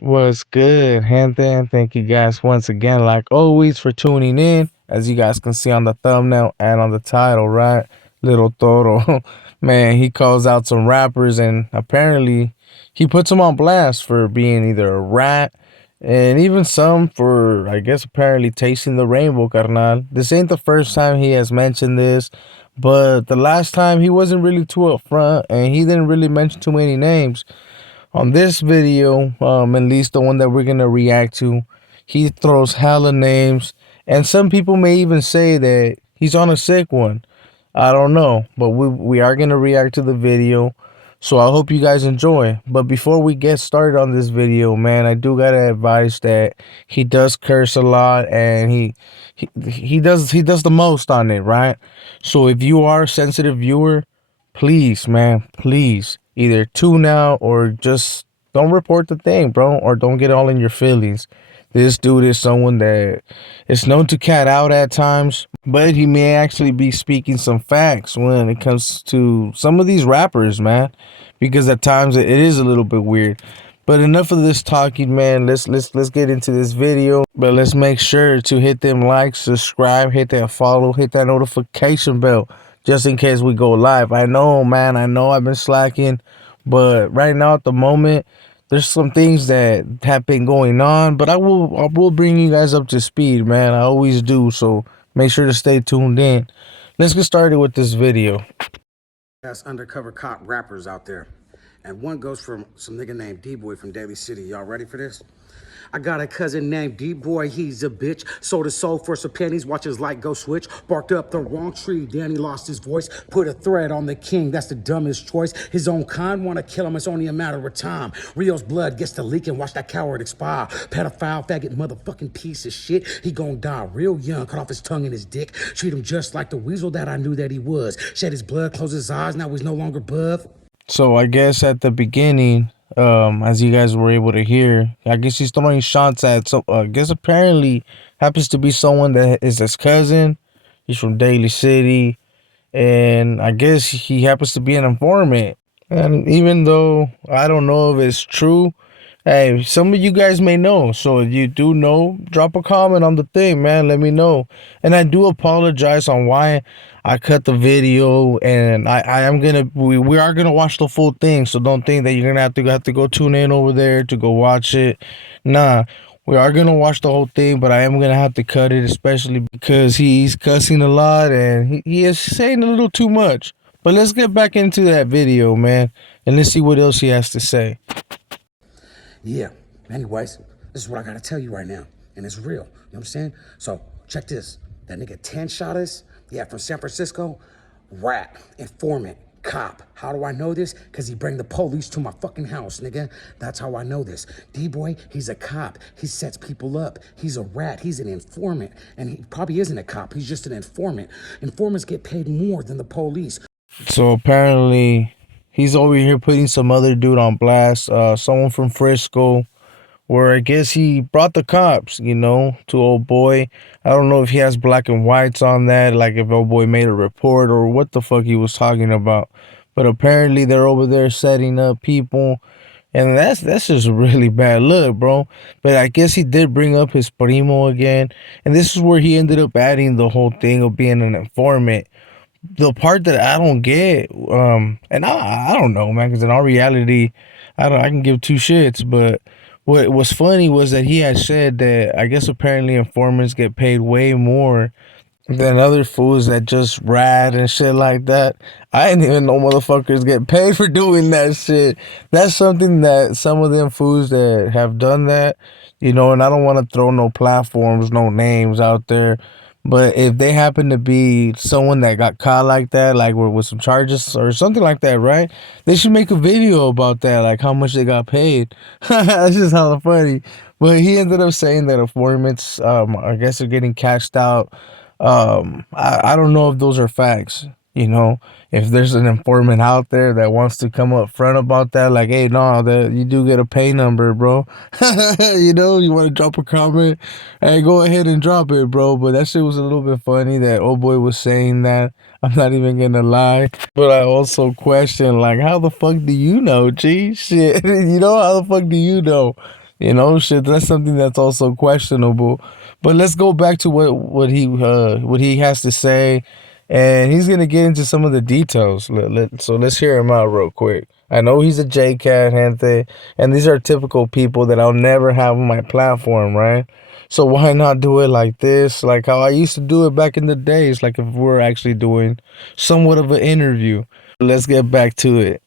What's good, gente? And thank you guys once again, like always, for tuning in. As you guys can see on the thumbnail and on the title, right? Little Toro, man, he calls out some rappers and apparently he puts them on blast for being either a rat and even some for, I guess, apparently tasting the rainbow, carnal. This ain't the first time he has mentioned this, but the last time he wasn't really too upfront and he didn't really mention too many names. On this video, at least the one that we're gonna react to, he throws hella names, and some people may even say that he's on a sick one. I don't know, but we are gonna react to the video, so I hope you guys enjoy. But before we get started on this video, man, I do gotta advise that he does curse a lot, and he does the most on it, right? So if you are a sensitive viewer, please, man, please either tune out or just don't report the thing, bro, or don't get all in your feelings. This dude is someone that is known to cat out at times, but he may actually be speaking some facts when it comes to some of these rappers, man, because at times it is a little bit weird. But enough of this talking, man. Let's get into this video. But let's make sure to hit them likes, subscribe, hit that follow, hit that notification bell, just in case we go live. I know, man. I know I've been slacking, but right now at the moment, there's some things that have been going on. But I will bring you guys up to speed, man. I always do. So make sure to stay tuned in. Let's get started with this video. That's undercover cop rappers out there. And one goes from some nigga named D-Boy from Daly City. Y'all ready for this? I got a cousin named D-Boy, he's a bitch. Sold his soul for some pennies, watch his light go switch. Barked up the wrong tree, Danny lost his voice. Put a threat on the king, that's the dumbest choice. His own kind wanna kill him, it's only a matter of time. Rio's blood gets to leaking, watch that coward expire. Pedophile, faggot, motherfucking piece of shit. He gon' die real young, cut off his tongue and his dick. Treat him just like the weasel that I knew that he was. Shed his blood, close his eyes, now he's no longer buff. So I guess at the beginning, as you guys were able to hear, I guess he's throwing shots at. So I guess apparently happens to be someone that is his cousin. He's from Daly City, and I guess he happens to be an informant. And even though I don't know if it's true, hey, some of you guys may know. So if you do know, drop a comment on the thing, man. Let me know. And I do apologize on why I cut the video. And I am we are gonna watch the full thing. So don't think that you're gonna have to go tune in over there to go watch it. Nah. We are gonna watch the whole thing, but I am gonna have to cut it, especially because he's cussing a lot and he is saying a little too much. But let's get back into that video, man, and let's see what else he has to say. Yeah. Anyways, this is what I gotta tell you right now. And it's real. You know what I'm saying? So check this. That nigga 10 shot us. Yeah, from San Francisco. Rat. Informant. Cop. How do I know this? Cause he bring the police to my fucking house, nigga. That's how I know this. D-Boy, he's a cop. He sets people up. He's a rat. He's an informant. And he probably isn't a cop. He's just an informant. Informants get paid more than the police. So apparently he's over here putting some other dude on blast, someone from Frisco, where I guess he brought the cops, to old boy. I don't know if he has black and whites on that, like if old boy made a report or what the fuck he was talking about. But apparently they're over there setting up people, and that's just a really bad look, bro. But I guess he did bring up his primo again, and this is where he ended up adding the whole thing of being an informant. The part that I don't get, and I don't know, man, because in all reality, I can give two shits. But what was funny was that he had said that I guess apparently informants get paid way more than other fools that just rat and shit like that. I didn't even know motherfuckers get paid for doing that shit. That's something that some of them fools that have done that, and I don't want to throw no platforms, no names out there. But if they happen to be someone that got caught like that, like with some charges or something like that, right? They should make a video about that, like how much they got paid. That's just hella funny. But he ended up saying that informants, I guess, are getting cashed out I don't know if those are facts. You know, if there's an informant out there that wants to come up front about that, like, hey, no, that you do get a pay number, bro. You know, you want to drop a comment, hey, go ahead and drop it, bro. But that shit was a little bit funny that old boy was saying that. I'm not even gonna lie, but I also question like, how the fuck do you know? Gee, shit, you know, how the fuck do you know? You know, shit. That's something that's also questionable. But let's go back to what he has to say, and he's gonna get into some of the details. So let's hear him out real quick. I know he's a J cat, gente, and these are typical people that I'll never have on my platform, right? So why not do it like this, like how I used to do it back in the days, like if we're actually doing somewhat of an interview. Let's get back to it.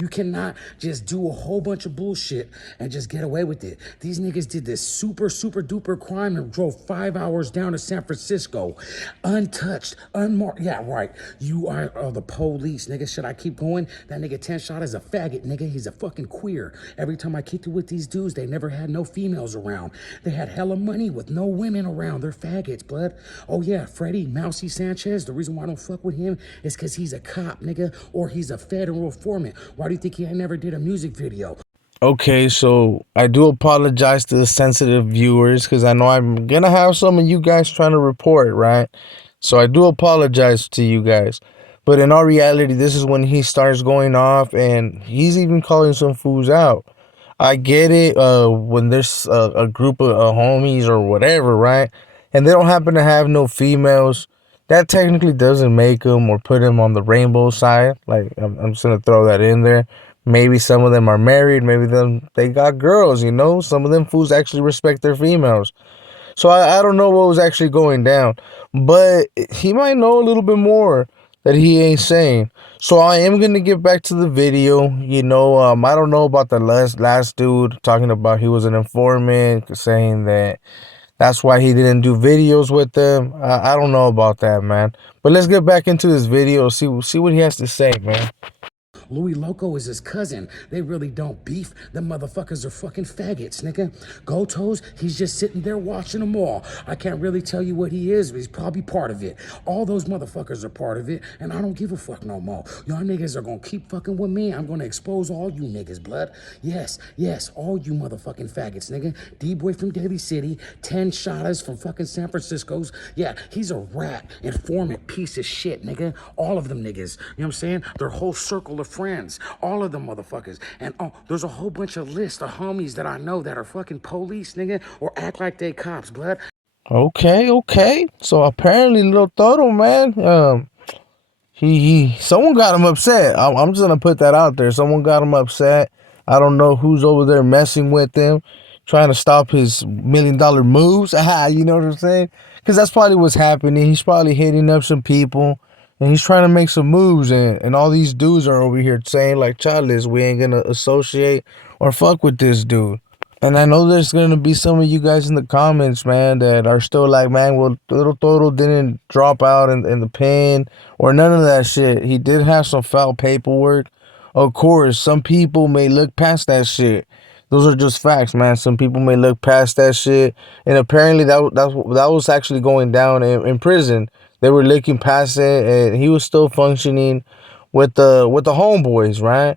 You cannot just do a whole bunch of bullshit and just get away with it. These niggas did this super, super duper crime and drove 5 hours down to San Francisco, untouched, unmarked. Yeah, right. You are the police, nigga. Should I keep going? That nigga 10 shot is a faggot, nigga. He's a fucking queer. Every time I kicked it with these dudes, they never had no females around. They had hella money with no women around. They're faggots, blood. Oh yeah, Freddie Mousy Sanchez. The reason why I don't fuck with him is because he's a cop, nigga, or he's a federal informant. Why do you think he never did a music video? Okay, so I do apologize to the sensitive viewers because I know I'm gonna have some of you guys trying to report, right? So I do apologize to you guys. But in all reality, this is when he starts going off and he's even calling some fools out. I get it, when there's a group of homies or whatever, right? And they don't happen to have no females. That technically doesn't make them or put them on the rainbow side. Like, I'm just gonna throw that in there. Maybe some of them are married. Maybe them they got girls. You know, some of them fools actually respect their females. So I don't know what was actually going down, but he might know a little bit more that he ain't saying. So I am gonna get back to the video. You know, I don't know about the last dude talking about he was an informant, saying that that's why he didn't do videos with them. I don't know about that, man. But let's get back into this video. See what he has to say, man. Louis Loco is his cousin. They really don't beef. Them motherfuckers are fucking faggots, nigga. Gotos, he's just sitting there watching them all. I can't really tell you what he is, but he's probably part of it. All those motherfuckers are part of it, and I don't give a fuck no more. Y'all niggas are gonna keep fucking with me. I'm gonna expose all you niggas, blood. Yes, yes, all you motherfucking faggots, nigga. D-Boy from Daly City, 10 shotters from fucking San Francisco's. Yeah, he's a rat, informant, piece of shit, nigga. All of them niggas. You know what I'm saying? Their whole circle of friends, all of them motherfuckers. And oh, there's a whole bunch of lists of homies that I know that are fucking police, nigga, or act like they cops, blood. Okay, okay. So apparently, little Toro, man, someone got him upset. I'm just gonna put that out there. Someone got him upset. I don't know who's over there messing with him, trying to stop his $1 million moves. You know what I'm saying? Because that's probably what's happening. He's probably hitting up some people, and he's trying to make some moves. And all these dudes are over here saying like, "Charles, we ain't gonna associate or fuck with this dude." And I know there's gonna be some of you guys in the comments, man, that are still like, man, well, Little Toro didn't drop out in the pen or none of that shit. He did have some foul paperwork. Of course, some people may look past that shit. Those are just facts, man. Some people may look past that shit, and apparently that was actually going down in prison. They were looking past it, and he was still functioning with the homeboys, right?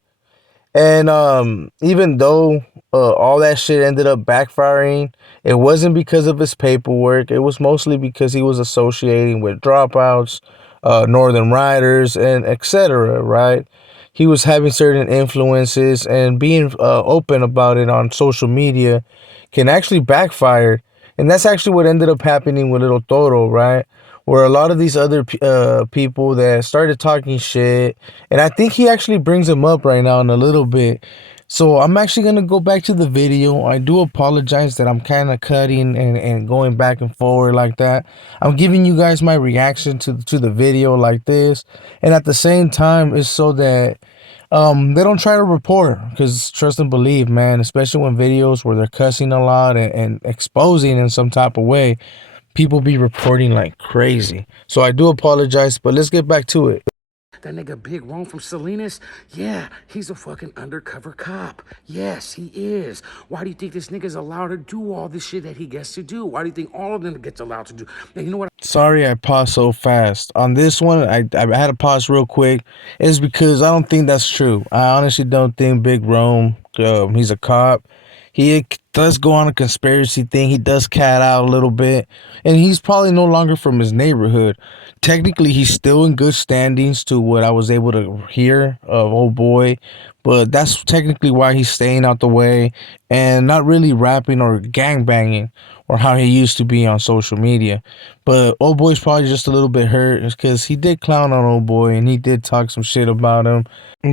And even though all that shit ended up backfiring, it wasn't because of his paperwork. It was mostly because he was associating with dropouts, Northern Riders, and etc. Right? He was having certain influences, and being open about it on social media can actually backfire. And that's actually what ended up happening with Little Toro, right? Where a lot of these other people that started talking shit, and I think he actually brings them up right now in a little bit. So I'm actually gonna go back to the video. I do apologize that I'm kind of cutting and going back and forward like that. I'm giving you guys my reaction to the video like this, and at the same time, it's so that they don't try to report, because trust and believe, man, especially when videos where they're cussing a lot and exposing in some type of way, people be reporting like crazy. So I do apologize, but let's get back to it. That nigga Big Rome from Salinas, yeah, he's a fucking undercover cop. Yes, he is. Why do you think this nigga's allowed to do all this shit that he gets to do? Why do you think all of them gets allowed to do? And you know what? Sorry I paused so fast. On this one, I had to pause real quick. It's because I don't think that's true. I honestly don't think Big Rome, he's a cop. He does go on a conspiracy thing. He does cat out a little bit. And he's probably no longer from his neighborhood. Technically, he's still in good standings to what I was able to hear of old boy. But that's technically why he's staying out the way and not really rapping or gang banging or how he used to be on social media. But old boy's probably just a little bit hurt because he did clown on old boy and he did talk some shit about him.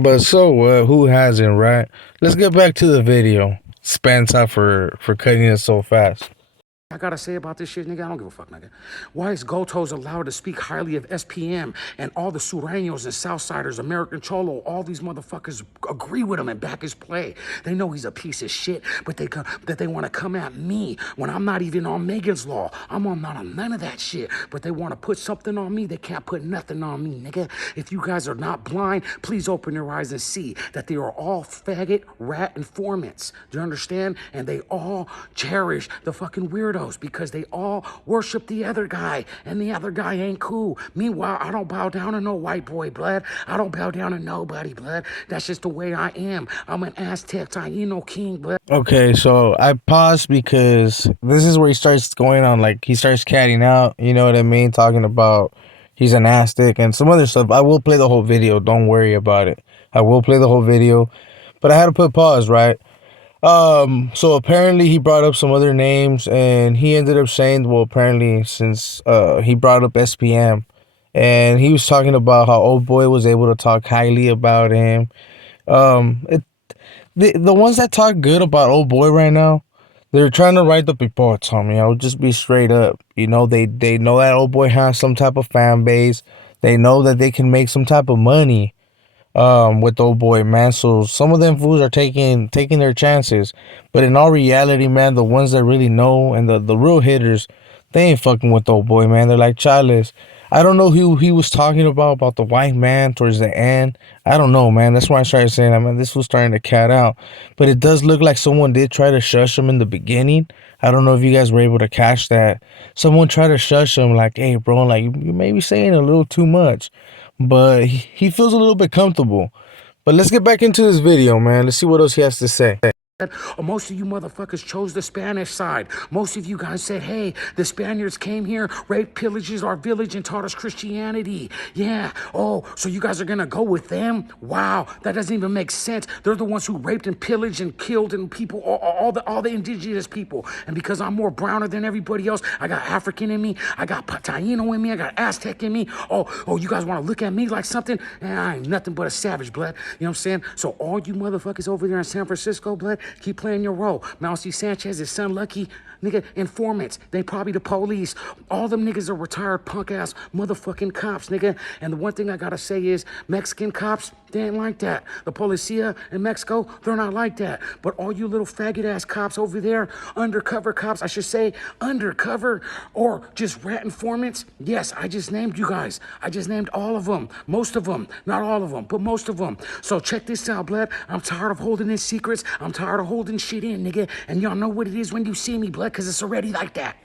But so what? Who hasn't, right? Let's get back to the video. Spence out for cutting it so fast. I gotta say about this shit, nigga, I don't give a fuck, nigga. Why is Goto's allowed to speak highly of SPM and all the Sureños and Southsiders, American Cholo, all these motherfuckers agree with him and back his play? They know he's a piece of shit, but they want to come at me when I'm not even on Megan's Law. Not on none of that shit, but they want to put something on me. They can't put nothing on me, nigga. If you guys are not blind, please open your eyes and see that they are all faggot rat informants. Do you understand? And they all cherish the fucking weirdos because they all worship the other guy, and the other guy ain't cool. Meanwhile, I don't bow down to no white boy, blood. I don't bow down to nobody, blood. That's just the way I am. I'm an Aztec Taino king, blood. Okay, so I paused because this is where he starts going on, like he starts catting out, you know what I mean? Talking about he's an Aztec and some other stuff. I will play the whole video, don't worry about it. I will play the whole video. But I had to put pause, right? So apparently he brought up some other names and he ended up saying, well, apparently since he brought up SPM and he was talking about how old boy was able to talk highly about him. It, the ones that talk good about old boy right now, they're trying to write the people, Tommy. I'll just be straight up. You know, they know that old boy has some type of fan base. They know that they can make some type of money with old boy, man. So some of them fools are taking their chances. But in all reality, man, the ones that really know and the real hitters, they ain't fucking with old boy, man. They're like Chales. I don't know who he was talking about the white man towards the end. I don't know, man. That's why I started saying, I mean, this was starting to cat out. But it does look like someone did try to shush him in the beginning. I don't know if you guys were able to catch that. Someone tried to shush him, like, hey, bro, like you may be saying a little too much, but he feels a little bit comfortable. But let's get back into this video, man. Let's see what else he has to say. Or most of you motherfuckers chose the Spanish side. Most of you guys said, hey, the Spaniards came here, raped, pillages our village, and taught us Christianity. Yeah. Oh, so you guys are gonna go with them? Wow, that doesn't even make sense. They're the ones who raped and pillaged and killed and people, all the indigenous people. And because I'm more browner than everybody else, I got African in me, I got Taino in me, I got Aztec in me. Oh, you guys want to look at me like something? I ain't nothing but a savage, blood. You know what I'm saying? So all you motherfuckers over there in San Francisco, blood, keep playing your role. Mousy Sanchez, his son Lucky, nigga, informants. They probably the police. All them niggas are retired punk ass motherfucking cops, nigga. And the one thing I gotta say is Mexican cops, they ain't like that. The policia in Mexico, they're not like that. But all you little faggot ass cops over there, undercover cops, I should say, undercover or just rat informants. Yes, I just named you guys. I just named all of them. Most of them. Not all of them, but most of them. So check this out, blood. I'm tired of holding in secrets. I'm tired of holding shit in, nigga. And y'all know what it is when you see me, blood, because it's already like that.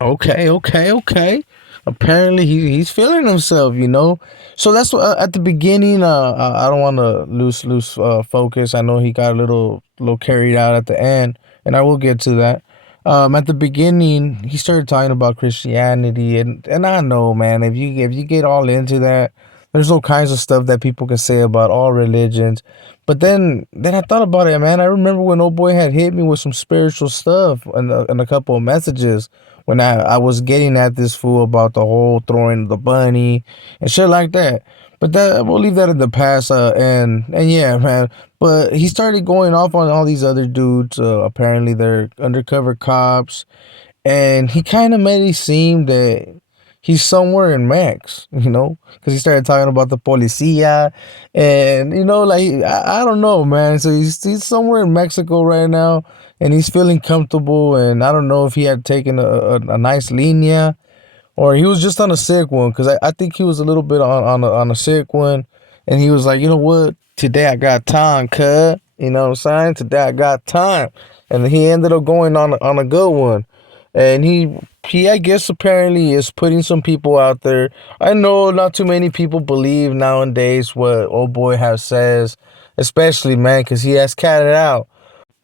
Okay. Apparently he's feeling himself, you know. So that's what, at the beginning. I don't want to lose focus. I know he got a little carried out at the end, and I will get to that. At the beginning, he started talking about Christianity, and I know, man, if you get all into that, there's all kinds of stuff that people can say about all religions. But then I thought about it, man. I remember when old boy had hit me with some spiritual stuff and a couple of messages when I was getting at this fool about the whole throwing the bunny and shit like that. But that we'll leave that in the past. And yeah, man. But he started going off on all these other dudes. Apparently they're undercover cops, and he kind of made it seem that he's somewhere in Mex, you know, because he started talking about the policia, and you know, like I don't know, man. So he's somewhere in Mexico right now, and he's feeling comfortable, and I don't know if he had taken a nice linea or he was just on a sick one, because I think he was a little bit on a sick one. And he was like, you know what? Today I got time, cuz. You know what I'm saying? Today I got time. And he ended up going on a good one. And he I guess apparently is putting some people out there. I know not too many people believe nowadays what old boy has says, especially man, because he has catted out.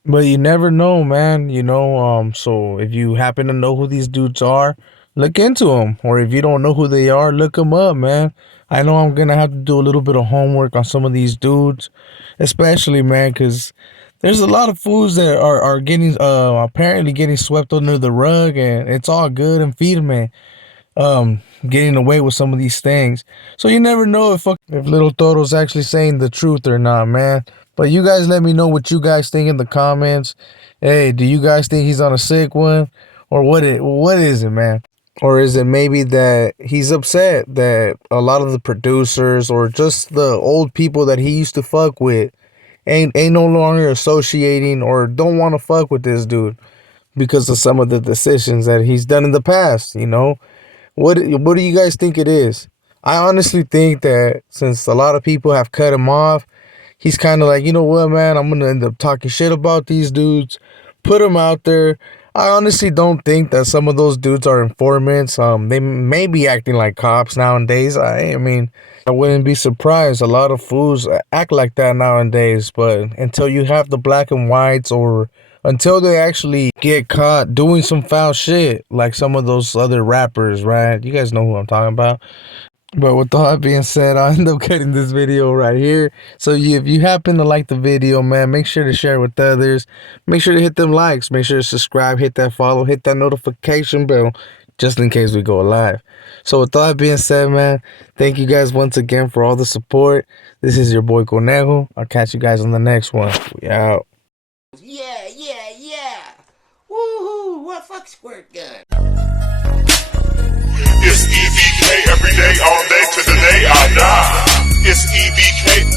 But you never know, man. So if you happen to know who these dudes are, look into them. Or if you don't know who they are, look them up, man. I know I'm gonna have to do a little bit of homework on some of these dudes, especially man, because there's a lot of foods that are getting apparently getting swept under the rug, and it's all good and feeding man getting away with some of these things. So you never know if little Toro's actually saying the truth or not, man. But you guys let me know what you guys think in the comments. Hey, do you guys think he's on a sick one? Or what is it, man? Or is it maybe that he's upset that a lot of the producers or just the old people that he used to fuck with ain't no longer associating or don't want to fuck with this dude because of some of the decisions that he's done in the past, you know? What do you guys think it is? I honestly think that since a lot of people have cut him off, he's kind of like, you know what, man, I'm gonna end up talking shit about these dudes, put them out there. I honestly don't think that some of those dudes are informants. They may be acting like cops nowadays. I mean, I wouldn't be surprised. A lot of fools act like that nowadays, but until you have the black and whites or until they actually get caught doing some foul shit like some of those other rappers, right? You guys know who I'm talking about. But with all that being said, I'll end up cutting this video right here. So if you happen to like the video, man, make sure to share it with others. Make sure to hit them likes. Make sure to subscribe, hit that follow, hit that notification bell, just in case we go live. So with all that being said, man, thank you guys once again for all the support. This is your boy Conejo. I'll catch you guys on the next one. We out. Yeah, yeah, yeah. Woohoo! What fuck squirt gun? It's E.B.K. every day, all day to the day I die. It's E.B.K.